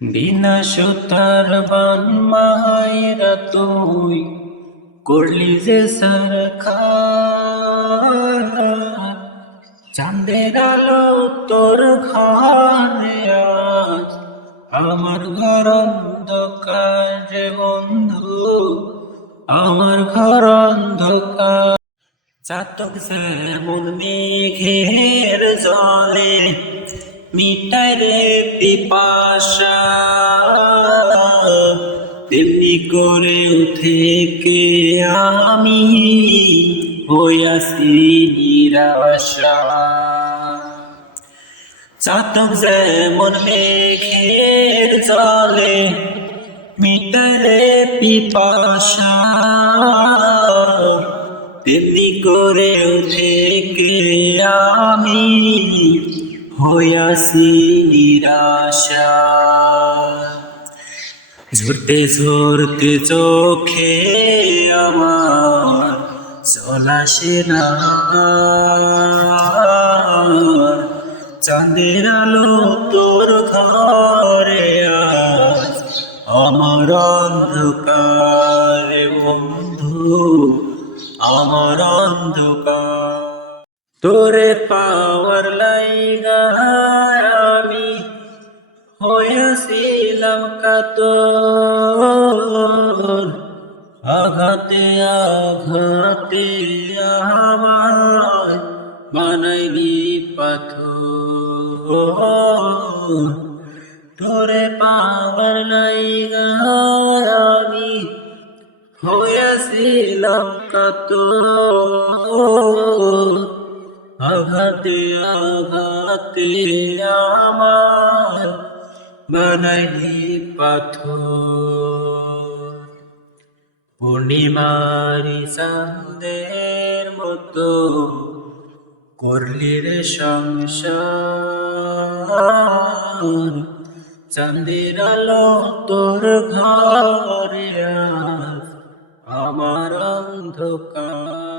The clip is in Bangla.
বিনা সুতার বান মায়েরা তুই করলি যে সরকার, চাঁদের আলো তোর ঘরে আজ, আমার ঘর অন্ধকার রে বন্ধু, আমার ঘর অন্ধকার। চাতক যেমন মেঘের জলে মিটায় রে পিপাসা, তেমনি করে থেকে আমি হইয়াছি নিরাশা। চাতক যেমন মেঘের জলে মিটায় রে পিপাসা, তেমনি করে থেকে আমি হইয়াছি নিরাশা। ঝরতে ঝরতে চোখে আমার জল আসে না, চাঁদের আলো তোর ঘরে আজ, আমার অন্ধকার বন্ধু, আমার অন্ধকার। তোরে পাওয়ার লাইগা আমি হয়েছিলাম কাতর, আঘাতে আঘাতে আমার বানাইলি পাথর। তোরে পাওয়ার লাইগা আমি হয়েছিলাম কাতর, আঘাতে আঘাতে আমার বানাইলি পাথর। পূর্ণিমারি চাঁদের মতো করলি রে সংসার, চাঁদের আলো তোর ঘরে আজ, আমার অন্ধকার।